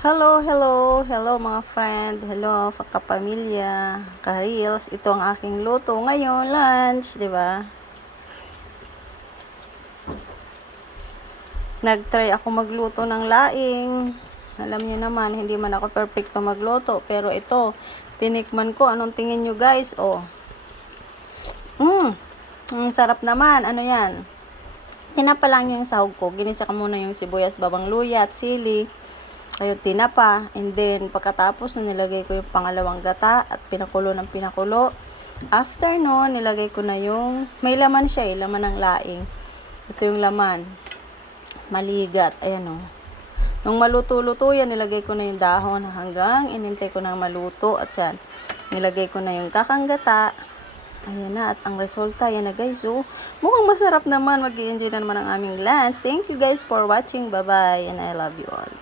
Hello, hello, hello mga friend, hello kapamilya, ka-reels. Ito ang aking luto ngayon, lunch, di ba? Nag-try ako magluto ng laing. Alam niyo naman, hindi man ako perfecto magluto, pero ito, tinikman ko. Anong tingin niyo guys? Oh. Sarap naman. Ano 'yan? Tinapa lang yung sahog ko. Ginisa ko muna yung sibuyas, babang luya at sili. Ayun, tinapa. And then, pagkatapos na nilagay ko yung pangalawang gata at pinakulo ng pinakulo. After nun, nilagay ko na yung, may laman siya laman ng laing. Ito yung laman. Maligat. Ayan o. Nung maluto-luto yan, nilagay ko na yung dahon hanggang inintay ko na maluto. At yan, nilagay ko na yung kakang gata. Ayan na, at ang resulta, yan na guys. So, mukhang masarap naman. Mag-i-enjoy na naman ang aming lunch. Thank you guys for watching. Bye-bye. And I love you all.